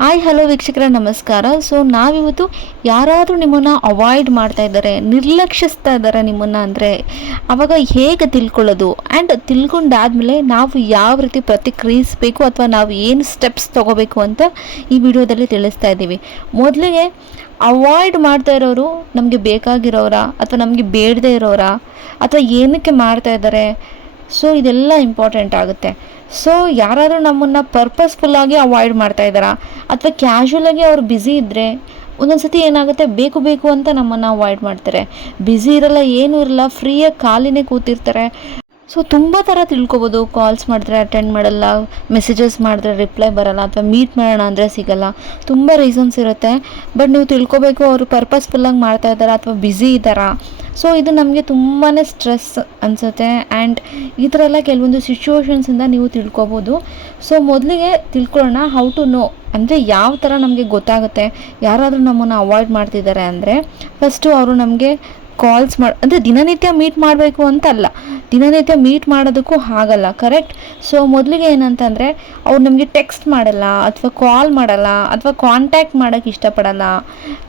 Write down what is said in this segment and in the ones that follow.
Hi hello ವೀಕ್ಷಕರ ನಮಸ್ಕಾರ. So ನಾವಿವತ್ತು ಯಾರಾದರೂ ನಿಮ್ಮನ್ನು ಅವಾಯ್ಡ್ ಮಾಡ್ತಾ ಇದ್ದಾರೆ, ನಿರ್ಲಕ್ಷಿಸ್ತಾ ಇದ್ದಾರೆ ನಿಮ್ಮನ್ನು ಅಂದರೆ ಆವಾಗ ಹೇಗೆ ತಿಳ್ಕೊಳ್ಳೋದು ಆ್ಯಂಡ್ ತಿಳ್ಕೊಂಡಾದ್ಮೇಲೆ ನಾವು ಯಾವ ರೀತಿ ಪ್ರತಿಕ್ರಿಯಿಸಬೇಕು ಅಥವಾ ನಾವು ಏನು ಸ್ಟೆಪ್ಸ್ ತೊಗೋಬೇಕು ಅಂತ ಈ ವಿಡಿಯೋದಲ್ಲಿ ತಿಳಿಸ್ತಾ ಇದ್ದೀವಿ. ಮೊದಲಿಗೆ ಅವಾಯ್ಡ್ ಮಾಡ್ತಾ ಇರೋರು ನಮಗೆ ಬೇಕಾಗಿರೋರಾ ಅಥವಾ ನಮಗೆ ಬೇಡದೇ ಇರೋರಾ ಅಥವಾ ಏನಕ್ಕೆ ಮಾಡ್ತಾ ಇದ್ದಾರೆ, ಸೊ ಇದೆಲ್ಲ ಇಂಪಾರ್ಟೆಂಟ್ ಆಗುತ್ತೆ. ಸೊ ಯಾರಾದರೂ ನಮ್ಮನ್ನು ಪರ್ಪಸ್ಫುಲ್ಲಾಗಿ ಅವಾಯ್ಡ್ ಮಾಡ್ತಾ ಇದ್ದಾರಾ ಅಥವಾ ಕ್ಯಾಶುವಲಾಗಿ ಅವ್ರು ಬ್ಯುಸಿ ಇದ್ದರೆ ಒಂದೊಂದು ಸತಿ ಏನಾಗುತ್ತೆ, ಬೇಕು ಬೇಕು ಅಂತ ನಮ್ಮನ್ನು ಅವಾಯ್ಡ್ ಮಾಡ್ತಾರೆ. ಬ್ಯುಸಿ ಇರಲ್ಲ, ಏನೂ ಇರಲ್ಲ, ಫ್ರೀಯಾಗಿ ಖಾಲಿನೇ ಕೂತಿರ್ತಾರೆ. ಸೊ ತುಂಬ ಥರ ತಿಳ್ಕೊಬೋದು. ಕಾಲ್ಸ್ ಮಾಡಿದ್ರೆ ಅಟೆಂಡ್ ಮಾಡಲ್ಲ, ಮೆಸೇಜಸ್ ಮಾಡಿದ್ರೆ ರಿಪ್ಲೈ ಬರಲ್ಲ, ಅಥವಾ ಮೀಟ್ ಮಾಡೋಣ ಅಂದರೆ ಸಿಗಲ್ಲ. ತುಂಬ ರೀಸನ್ಸ್ ಇರುತ್ತೆ. ಬಟ್ ನೀವು ತಿಳ್ಕೊಬೇಕು ಅವರು ಪರ್ಪಸ್ಫುಲ್ಲಾಗಿ ಮಾಡ್ತಾ ಇದ್ದಾರಾ ಅಥವಾ ಬ್ಯುಸಿ ಇದ್ದಾರಾ. ಸೊ ಇದು ನಮಗೆ ತುಂಬಾ ಸ್ಟ್ರೆಸ್ ಅನಿಸುತ್ತೆ. ಆ್ಯಂಡ್ ಈ ಥರ ಎಲ್ಲ ಕೆಲವೊಂದು ಸಿಚುವೇಶನ್ಸಿಂದ ನೀವು ತಿಳ್ಕೊಬೋದು. ಸೊ ಮೊದಲಿಗೆ ತಿಳ್ಕೊಳ್ಳೋಣ ಹೌ ಟು ನೋ, ಅಂದರೆ ಯಾವ ಥರ ನಮಗೆ ಗೊತ್ತಾಗುತ್ತೆ ಯಾರಾದರೂ ನಮ್ಮನ್ನು ಅವಾಯ್ಡ್ ಮಾಡ್ತಿದ್ದಾರೆ ಅಂದರೆ. ಫಸ್ಟು ಅವರು ನಮಗೆ ಕಾಲ್ಸ್ ಅಂದರೆ ದಿನನಿತ್ಯ ಮೀಟ್ ಮಾಡಬೇಕು ಅಂತಲ್ಲ, ದಿನನಿತ್ಯ ಮೀಟ್ ಮಾಡೋದಕ್ಕೂ ಆಗಲ್ಲ, ಕರೆಕ್ಟ್. ಸೊ ಮೊದಲಿಗೆ ಏನಂತಂದರೆ ಅವ್ರು ನಮಗೆ ಟೆಕ್ಸ್ಟ್ ಮಾಡಲ್ಲ ಅಥವಾ ಕಾಲ್ ಮಾಡಲ್ಲ ಅಥವಾ ಕಾಂಟ್ಯಾಕ್ಟ್ ಮಾಡೋಕ್ಕೆ ಇಷ್ಟಪಡಲ್ಲ.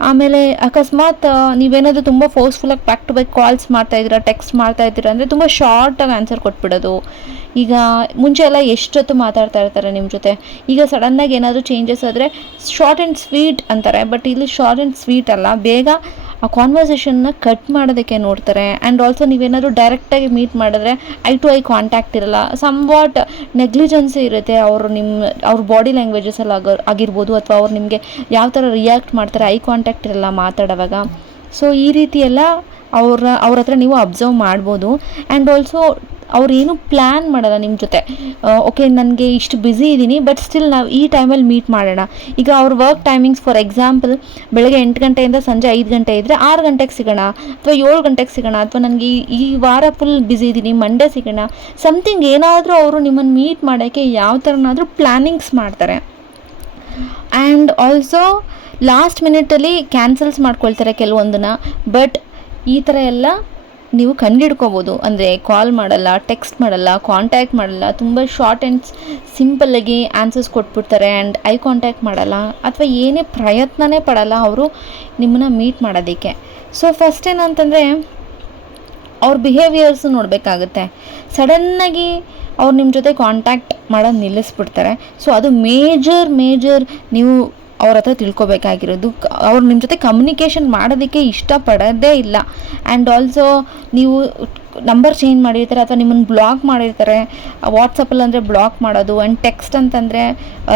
ಆಮೇಲೆ ಅಕಸ್ಮಾತ್ ನೀವೇನಾದರೂ ತುಂಬ ಫೋರ್ಸ್ಫುಲ್ಲಾಗಿ ಬ್ಯಾಕ್ ಟು ಬ್ಯಾಕ್ ಕಾಲ್ಸ್ ಮಾಡ್ತಾಯಿದ್ದೀರಾ, ಟೆಕ್ಸ್ಟ್ ಮಾಡ್ತಾಯಿದ್ದೀರಾ ಅಂದರೆ ತುಂಬ ಶಾರ್ಟಾಗಿ ಆನ್ಸರ್ ಕೊಟ್ಬಿಡೋದು. ಈಗ ಮುಂಚೆ ಎಲ್ಲ ಎಷ್ಟೊತ್ತು ಮಾತಾಡ್ತಾ ಇರ್ತಾರೆ ನಿಮ್ಮ ಜೊತೆ, ಈಗ ಸಡನ್ನಾಗಿ ಏನಾದರೂ ಚೇಂಜಸ್ ಆದರೆ ಶಾರ್ಟ್ ಆ್ಯಂಡ್ ಸ್ವೀಟ್ ಅಂತಾರೆ. ಬಟ್ ಇಲ್ಲಿ ಶಾರ್ಟ್ ಆ್ಯಂಡ್ ಸ್ವೀಟ್ ಅಲ್ಲ, ಬೇಗ ಆ ಕಾನ್ವರ್ಸೇಷನ್ನ ಕಟ್ ಮಾಡೋದಕ್ಕೆ ನೋಡ್ತಾರೆ. ಆ್ಯಂಡ್ ಆಲ್ಸೋ ನೀವೇನಾದರೂ ಡೈರೆಕ್ಟಾಗಿ ಮೀಟ್ ಮಾಡಿದ್ರೆ ಐ ಟು ಐ ಕಾಂಟ್ಯಾಕ್ಟ್ ಇರಲ್ಲ, ಸಮ್ ವಾಟ್ ನೆಗ್ಲಿಜೆನ್ಸಿ ಇರುತ್ತೆ. ಅವ್ರ ಬಾಡಿ ಲ್ಯಾಂಗ್ವೇಜಸಲ್ಲಿ ಆಗಿರ್ಬೋದು ಅಥವಾ ಅವ್ರು ನಿಮಗೆ ಯಾವ ಥರ ರಿಯಾಕ್ಟ್ ಮಾಡ್ತಾರೆ, ಐ ಕಾಂಟ್ಯಾಕ್ಟ್ ಇರಲ್ಲ ಮಾತಾಡೋವಾಗ. ಸೊ ಈ ರೀತಿ ಎಲ್ಲ ಅವ್ರ ಹತ್ರ ನೀವು ಅಬ್ಸರ್ವ್ ಮಾಡ್ಬೋದು. ಆ್ಯಂಡ್ ಆಲ್ಸೋ ಅವ್ರೇನು ಪ್ಲ್ಯಾನ್ ಮಾಡಲ್ಲ ನಿಮ್ಮ ಜೊತೆ. ಓಕೆ ನನಗೆ ಇಷ್ಟು ಬ್ಯುಸಿ ಇದ್ದೀನಿ, ಬಟ್ ಸ್ಟಿಲ್ ನಾವು ಈ ಟೈಮಲ್ಲಿ ಮೀಟ್ ಮಾಡೋಣ. ಈಗ ಅವ್ರ ವರ್ಕ್ ಟೈಮಿಂಗ್ಸ್ ಫಾರ್ ಎಕ್ಸಾಂಪಲ್ ಬೆಳಗ್ಗೆ 8 ಗಂಟೆಯಿಂದ ಸಂಜೆ 5 ಗಂಟೆ ಇದ್ದರೆ 6 ಗಂಟೆಗೆ ಸಿಗೋಣ ಅಥವಾ 7 ಗಂಟೆಗೆ ಸಿಗೋಣ, ಅಥವಾ ನನಗೆ ಈ ವಾರ ಫುಲ್ ಬ್ಯುಸಿ ಇದ್ದೀನಿ, ಮಂಡೇ ಸಿಗೋಣ, ಸಮಥಿಂಗ್ ಏನಾದರೂ ಅವರು ನಿಮ್ಮನ್ನು ಮೀಟ್ ಮಾಡೋಕ್ಕೆ ಯಾವ ಥರನಾದರೂ ಪ್ಲ್ಯಾನಿಂಗ್ಸ್ ಮಾಡ್ತಾರೆ. ಆ್ಯಂಡ್ ಆಲ್ಸೋ ಲಾಸ್ಟ್ ಮಿನಿಟಲ್ಲಿ ಕ್ಯಾನ್ಸಲ್ಸ್ ಮಾಡ್ಕೊಳ್ತಾರೆ ಕೆಲವೊಂದನ್ನು. ಬಟ್ ಈ ಥರ ಎಲ್ಲ ನೀವು ಕಂಡುಹಿಡ್ಕೋಬೋದು. ಅಂದರೆ ಕಾಲ್ ಮಾಡಲ್ಲ, ಟೆಕ್ಸ್ಟ್ ಮಾಡಲ್ಲ, ಕಾಂಟ್ಯಾಕ್ಟ್ ಮಾಡಲ್ಲ, ತುಂಬ ಶಾರ್ಟ್ ಆ್ಯಂಡ್ ಸಿಂಪಲ್ಲಾಗಿ ಆನ್ಸರ್ಸ್ ಕೊಟ್ಬಿಡ್ತಾರೆ. ಆ್ಯಂಡ್ ಐ ಕಾಂಟ್ಯಾಕ್ಟ್ ಮಾಡಲ್ಲ ಅಥವಾ ಏನೇ ಪ್ರಯತ್ನನೇ ಪಡಲ್ಲ ಅವರು ನಿಮ್ಮನ್ನು ಮೀಟ್ ಮಾಡೋದಕ್ಕೆ. ಸೊ ಫಸ್ಟ್ ಏನಂತಂದರೆ ಅವ್ರ ಬಿಹೇವಿಯರ್ಸು ನೋಡಬೇಕಾಗುತ್ತೆ. ಸಡನ್ನಾಗಿ ಅವ್ರು ನಿಮ್ಮ ಜೊತೆ ಕಾಂಟ್ಯಾಕ್ಟ್ ಮಾಡೋದು ನಿಲ್ಲಿಸ್ಬಿಡ್ತಾರೆ. ಸೊ ಅದು ಮೇಜರ್ ನೀವು ಅವ್ರ ಹತ್ರ ತಿಳ್ಕೊಬೇಕಾಗಿರೋದು. ಅವ್ರು ನಿಮ್ಮ ಜೊತೆ ಕಮ್ಯುನಿಕೇಷನ್ ಮಾಡೋದಕ್ಕೆ ಇಷ್ಟಪಡೋದೇ ಇಲ್ಲ. ಆ್ಯಂಡ್ ಆಲ್ಸೋ ನೀವು ನಂಬರ್ ಚೇಂಜ್ ಮಾಡಿರ್ತಾರೆ ಅಥವಾ ನಿಮ್ಮನ್ನು ಬ್ಲಾಕ್ ಮಾಡಿರ್ತಾರೆ. ವಾಟ್ಸಪ್ಪಲ್ಲಿ ಅಂದರೆ ಬ್ಲಾಕ್ ಮಾಡೋದು. ಆ್ಯಂಡ್ ಟೆಕ್ಸ್ಟ್ ಅಂತಂದರೆ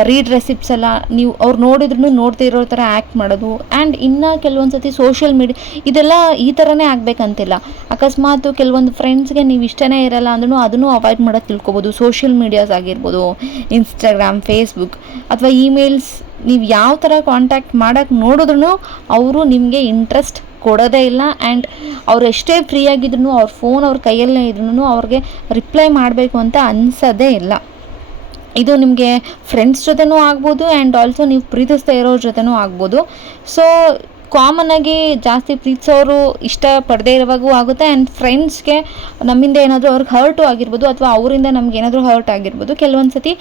ರೀಡ್ ರೆಸಿಪ್ಟ್ಸ್ ಎಲ್ಲ ನೀವು ಅವ್ರು ನೋಡಿದ್ರೂ ನೋಡ್ತಾ ಇರೋ ಥರ ಆ್ಯಕ್ಟ್ ಮಾಡೋದು. ಆ್ಯಂಡ್ ಇನ್ನು ಕೆಲವೊಂದು ಸತಿ ಸೋಷಿಯಲ್ ಮೀಡಿಯಾ ಇದೆಲ್ಲ ಈ ಥರನೇ ಆಗಬೇಕಂತಿಲ್ಲ. ಅಕಸ್ಮಾತ್ ಕೆಲವೊಂದು ಫ್ರೆಂಡ್ಸ್ಗೆ ನೀವು ಇಷ್ಟನೇ ಇರಲ್ಲ ಅಂದ್ರೂ ಅದನ್ನು ಅವಾಯ್ಡ್ ಮಾಡೋದು ತಿಳ್ಕೊಬೋದು. ಸೋಷಿಯಲ್ ಮೀಡಿಯಾಸ್ ಆಗಿರ್ಬೋದು, ಇನ್ಸ್ಟಾಗ್ರಾಮ್, ಫೇಸ್ಬುಕ್ ಅಥವಾ ಇಮೇಲ್ಸ್, ನೀವು ಯಾವ ಥರ ಕಾಂಟ್ಯಾಕ್ಟ್ ಮಾಡೋಕ್ಕೆ ನೋಡಿದ್ರೂ ಅವರು ನಿಮಗೆ ಇಂಟ್ರೆಸ್ಟ್ ಕೊಡೋದೇ ಇಲ್ಲ. ಆ್ಯಂಡ್ ಅವ್ರು ಎಷ್ಟೇ ಫ್ರೀ ಆಗಿದ್ರು ಅವ್ರ ಫೋನ್ ಅವ್ರ ಕೈಯಲ್ಲೇ ಇದ್ರೂ ಅವ್ರಿಗೆ ರಿಪ್ಲೈ ಮಾಡಬೇಕು ಅಂತ ಅನಿಸೋದೇ ಇಲ್ಲ. ಇದು ನಿಮಗೆ ಫ್ರೆಂಡ್ಸ್ ಜೊತೆನೂ ಆಗ್ಬೋದು ಆ್ಯಂಡ್ ಆಲ್ಸೋ ನೀವು ಪ್ರೀತಿಸ್ತಾ ಇರೋರ ಜೊತೆನೂ ಆಗ್ಬೋದು. ಸೊ ಕಾಮನ್ನಾಗಿ ಜಾಸ್ತಿ ಪ್ರೀತಿಸೋರು ಇಷ್ಟಪಡದೇ ಇರುವಾಗೂ ಆಗುತ್ತೆ. ಆ್ಯಂಡ್ ಫ್ರೆಂಡ್ಸ್ಗೆ ನಮ್ಮಿಂದ ಏನಾದರೂ ಅವ್ರಿಗೆ ಹರ್ಟು ಆಗಿರ್ಬೋದು ಅಥವಾ ಅವರಿಂದ ನಮ್ಗೆ ಏನಾದರೂ ಹರ್ಟ್ ಆಗಿರ್ಬೋದು. ಕೆಲವೊಂದು ಸತಿ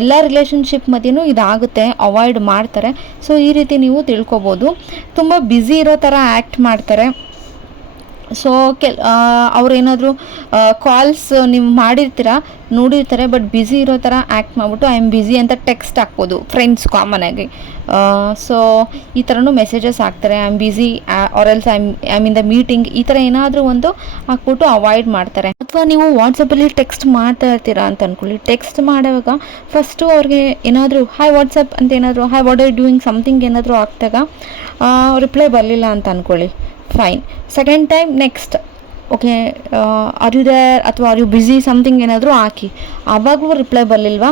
ಎಲ್ಲ ರಿಲೇಷನ್ಶಿಪ್ ಮಧ್ಯೆನೂ ಇದಾಗುತ್ತೆ, ಅವಾಯ್ಡ್ ಮಾಡ್ತಾರೆ. ಸೊ ಈ ರೀತಿ ನೀವು ತಿಳ್ಕೊಬೋದು. ತುಂಬ ಬ್ಯುಸಿ ಇರೋ ಥರ ಆ್ಯಕ್ಟ್ ಮಾಡ್ತಾರೆ. ಸೊ ಅವ್ರೇನಾದರೂ ಕಾಲ್ಸ್ ನೀವು ಮಾಡಿರ್ತೀರ ನೋಡಿರ್ತಾರೆ, ಬಟ್ ಬ್ಯುಸಿ ಇರೋ ಥರ ಆ್ಯಕ್ಟ್ ಮಾಡಿಬಿಟ್ಟು ಐ ಆಮ್ ಬ್ಯುಸಿ ಅಂತ ಟೆಕ್ಸ್ಟ್ ಹಾಕ್ಬೋದು ಫ್ರೆಂಡ್ಸ್ ಕಾಮನಾಗಿ. ಸೊ ಈ ಥರನೂ ಮೆಸೇಜಸ್ ಹಾಕ್ತಾರೆ, I am busy or else I am in the meeting, ಈ ಥರ ಏನಾದರೂ ಒಂದು ಹಾಕ್ಬಿಟ್ಟು ಅವಾಯ್ಡ್ ಮಾಡ್ತಾರೆ. ಅಥವಾ ನೀವು ವಾಟ್ಸಪ್ಪಲ್ಲಿ ಟೆಕ್ಸ್ಟ್ ಮಾಡ್ತಾ ಇರ್ತೀರಾ ಅಂತ ಅಂದ್ಕೊಳ್ಳಿ. ಟೆಕ್ಸ್ಟ್ ಮಾಡುವಾಗ ಫಸ್ಟು ಅವ್ರಿಗೆ ಏನಾದರೂ ಹಾಯ್ ವಾಟ್ಸಪ್ ಅಂತ ಏನಾದರೂ hi what are doing something ಏನಾದರೂ ಹಾಕ್ದಾಗ ರಿಪ್ಲೈ ಬರಲಿಲ್ಲ ಅಂತ ಅಂದ್ಕೊಳ್ಳಿ, fine. Second time next okay are you there ಅಥವಾ ಆರ್ ಯು ಬ್ಯುಸಿ ಸಮಥಿಂಗ್ ಏನಾದರೂ ಹಾಕಿ, ಆವಾಗಲೂ ರಿಪ್ಲೈ ಬರಲಿಲ್ವಾ,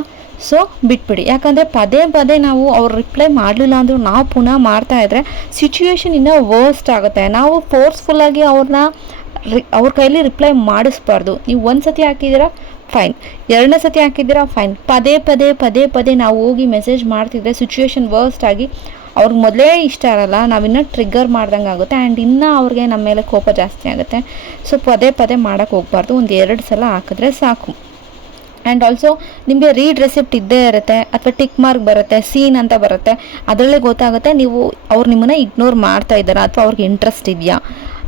ಸೊ ಬಿಟ್ಬಿಡಿ. ಯಾಕಂದರೆ ಪದೇ ನಾವು ಅವ್ರು ರಿಪ್ಲೈ ಮಾಡಲಿಲ್ಲ ಅಂದರೂ ನಾವು ಪುನಃ ಮಾಡ್ತಾಯಿದ್ರೆ ಸಿಚುವೇಶನ್ ಇನ್ನೂ ವರ್ಸ್ಟ್ ಆಗುತ್ತೆ. ನಾವು ಫೋರ್ಸ್ಫುಲ್ಲಾಗಿ ಅವ್ರ ಕೈಲಿ ರಿಪ್ಲೈ ಮಾಡಿಸ್ಬಾರ್ದು. ನೀವು ಒಂದು ಸತಿ ಹಾಕಿದ್ದೀರಾ ಫೈನ್, 2ನೇ ಸತಿ ಹಾಕಿದ್ದೀರಾ ಫೈನ್, ಪದೇ ನಾವು ಹೋಗಿ ಮೆಸೇಜ್ ಮಾಡ್ತಿದ್ರೆ ಸಿಚುವೇಶನ್ ವರ್ಸ್ಟ್ ಆಗಿ ಅವ್ರಿಗೆ ಮೊದಲೇ ಇಷ್ಟ ಇರಲ್ಲ, ನಾವಿನ್ನೂ ಟ್ರಿಗ್ಗರ್ ಮಾಡ್ದಂಗೆ ಆಗುತ್ತೆ. ಆ್ಯಂಡ್ ಇನ್ನೂ ಅವ್ರಿಗೆ ನಮ್ಮ ಮೇಲೆ ಕೋಪ ಜಾಸ್ತಿ ಆಗುತ್ತೆ. ಸೊ ಪದೇ ಮಾಡೋಕ್ಕೆ ಹೋಗ್ಬಾರ್ದು. ಒಂದು 2 ಸಲ ಹಾಕಿದ್ರೆ ಸಾಕು. ಆ್ಯಂಡ್ ಆಲ್ಸೋ ನಿಮಗೆ ರೀಡ್ ರೆಸಿಪ್ಟ್ ಇದ್ದೇ ಇರುತ್ತೆ ಅಥವಾ ಟಿಕ್ ಮಾರ್ಕ್ ಬರುತ್ತೆ, ಸೀನ್ ಅಂತ ಬರುತ್ತೆ. ಅದರಲ್ಲೇ ಗೊತ್ತಾಗುತ್ತೆ ನೀವು ಅವ್ರು ನಿಮ್ಮನ್ನು ಇಗ್ನೋರ್ ಮಾಡ್ತಾ ಇದ್ದಾರಾ ಅಥವಾ ಅವ್ರಿಗೆ ಇಂಟ್ರೆಸ್ಟ್ ಇದೆಯಾ.